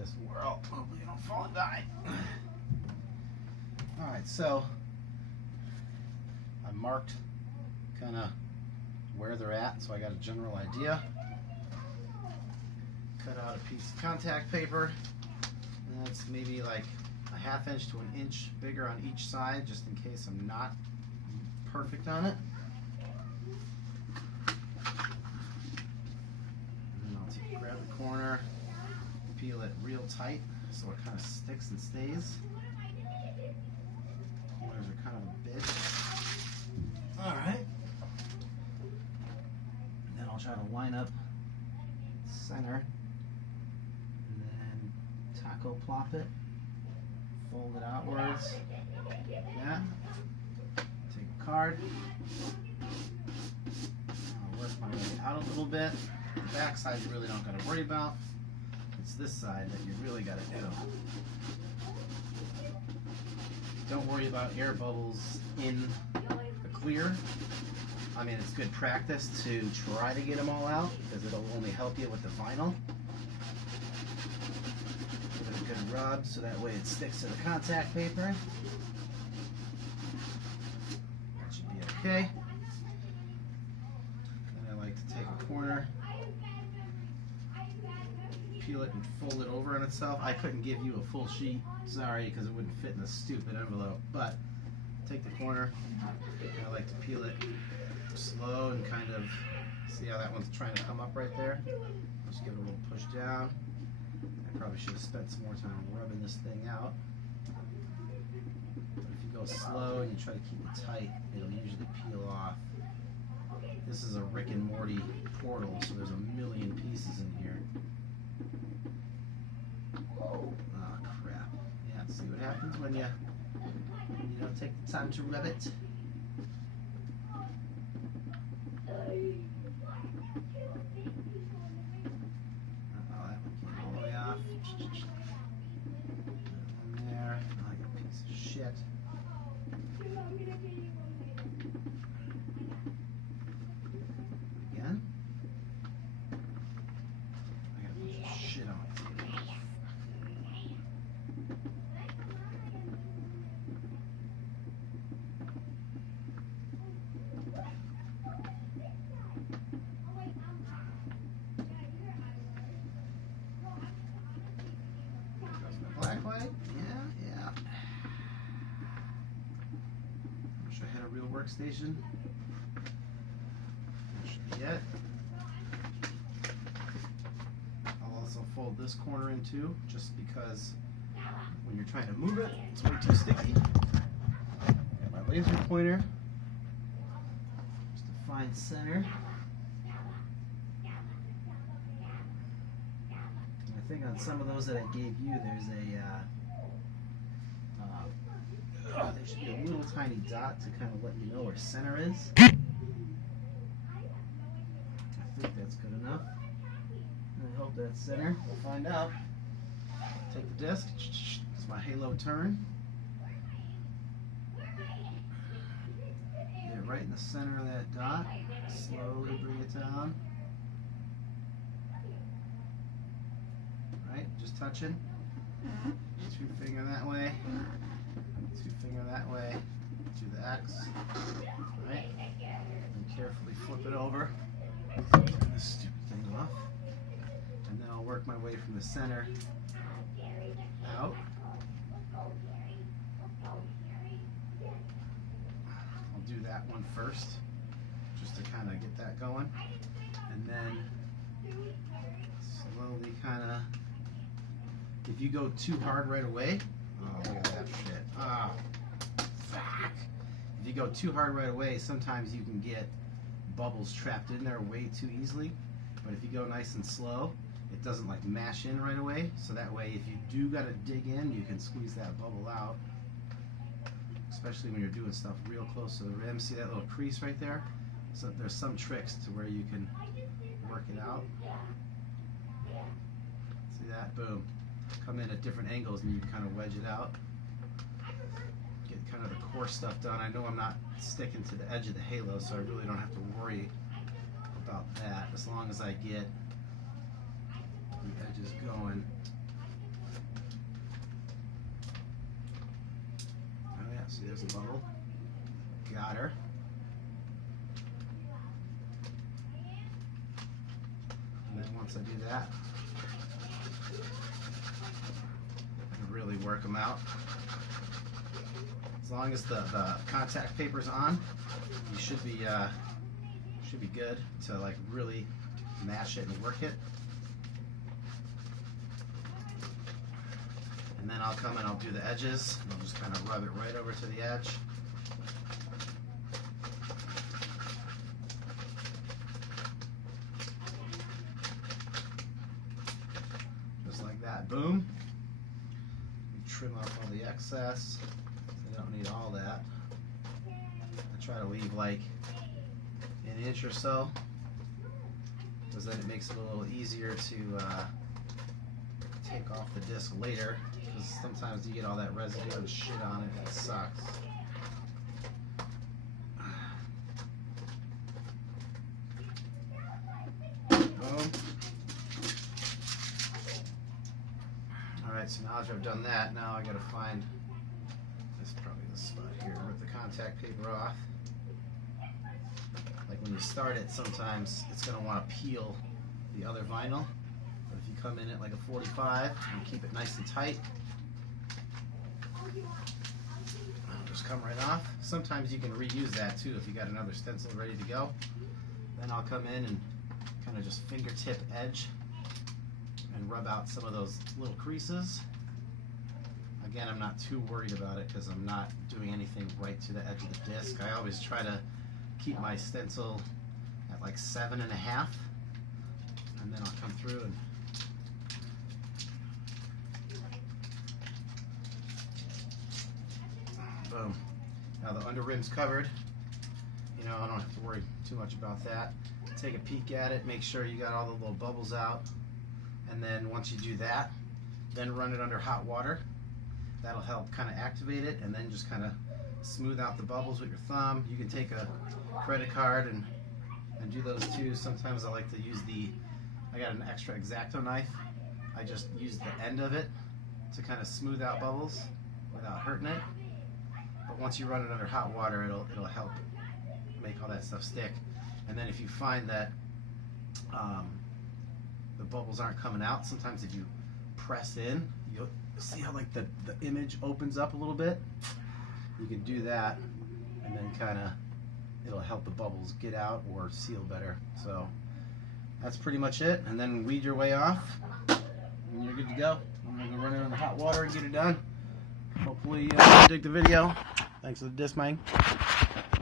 this whirl. Hopefully you don't fall and die. Alright, so I marked kind of where they're at, so I got a general idea. Cut out a piece of contact paper. That's maybe like a 1/2 inch to 1 inch bigger on each side, just in case I'm not perfect on it. And then I'll grab the corner, peel it real tight so it kind of sticks and stays. Corners are kind of a bitch. Alright. Then I'll try to line up center. And then taco plop it. Fold it outwards. Yeah. Take a card. I'll work my way out a little bit. The back side you really don't got to worry about. It's this side that you really got to do. Don't worry about air bubbles in the clear. I mean, it's good practice to try to get them all out because it'll only help you with the vinyl. Give it a good rub so that way it sticks to the contact paper. That should be okay. Then I like to take a corner, peel it and fold it over on itself. I couldn't give you a full sheet, sorry, because it wouldn't fit in the stupid envelope, but take the corner, and I like to peel it slow and kind of see how that one's trying to come up right there. Just give it a little push down. I probably should have spent some more time rubbing this thing out. But if you go slow and you try to keep it tight, it'll usually peel off. This is a Rick and Morty portal, so there's a million pieces in here. Oh crap. Yeah, see what happens when you don't take the time to rub it. Workstation. That should be it. I'll also fold this corner in too, just because when you're trying to move it, it's way too sticky. Got my laser pointer. Just to find center. And I think on some of those that I gave you, there's there should be a little tiny dot to kind of let you know where center is. I think that's good enough. And I hope that's center. We'll find out. Take the disc. It's my halo turn. Get it right in the center of that dot. Slowly bring it down. Right, just touching. 2 finger that way. 2 finger that way to the X, right? And carefully flip it over. Turn this stupid thing off. And then I'll work my way from the center out. I'll do that one first, just to kind of get that going. And then slowly kind of, if you go too hard right away, oh, look at that shit. Ah, fuck. If you go too hard right away, sometimes you can get bubbles trapped in there way too easily. But if you go nice and slow, it doesn't like mash in right away. So that way, if you do gotta dig in, you can squeeze that bubble out. Especially when you're doing stuff real close to the rim. See that little crease right there? So there's some tricks to where you can work it out. See that? Boom. Come in at different angles and you can kind of wedge it out. Get kind of the core stuff done. I know I'm not sticking to the edge of the halo, so I really don't have to worry about that as long as I get the edges going. there's a bubble. Got her. And then once I do that, I can really work them out. As long as the contact paper's on, you should be good to like really mash it and work it. And then I'll come and I'll do the edges, and I'll just kind of rub it right over to the edge. Just like that, boom. You trim off all the excess. You don't need all that. I try to leave like an inch or so, because then it makes it a little easier to take off the disc later, because sometimes you get all that residue and shit on it and it sucks. Boom. Alright, so now that I've done that, now I gotta find this, probably this spot here, rip the contact paper off. Like when you start it, sometimes it's going to want to peel the other vinyl. But if you come in at like a 45 and keep it nice and tight, it'll just come right off. Sometimes you can reuse that too if you got another stencil ready to go. Then I'll come in and kind of just fingertip edge and rub out some of those little creases. Again, I'm not too worried about it because I'm not doing anything right to the edge of the disc. I always try to keep my stencil at like 7.5, and then I'll come through and boom. Now the under rim's covered. You know, I don't have to worry too much about that. Take a peek at it, make sure you got all the little bubbles out, and then once you do that, then run it under hot water. That'll help kind of activate it, and then just kind of smooth out the bubbles with your thumb. You can take a credit card and do those too. Sometimes I like to use I got an extra X-Acto knife. I just use the end of it to kind of smooth out bubbles without hurting it. But once you run it under hot water, it'll help make all that stuff stick. And then if you find that the bubbles aren't coming out, sometimes if you press in, you'll see how like the image opens up a little bit. You can do that, and then kind of it'll help the bubbles get out or seal better. So that's pretty much it. And then weed your way off, and you're good to go. I'm gonna go run it on the hot water and get it done. Hopefully you dig the video. Thanks for the disc, man.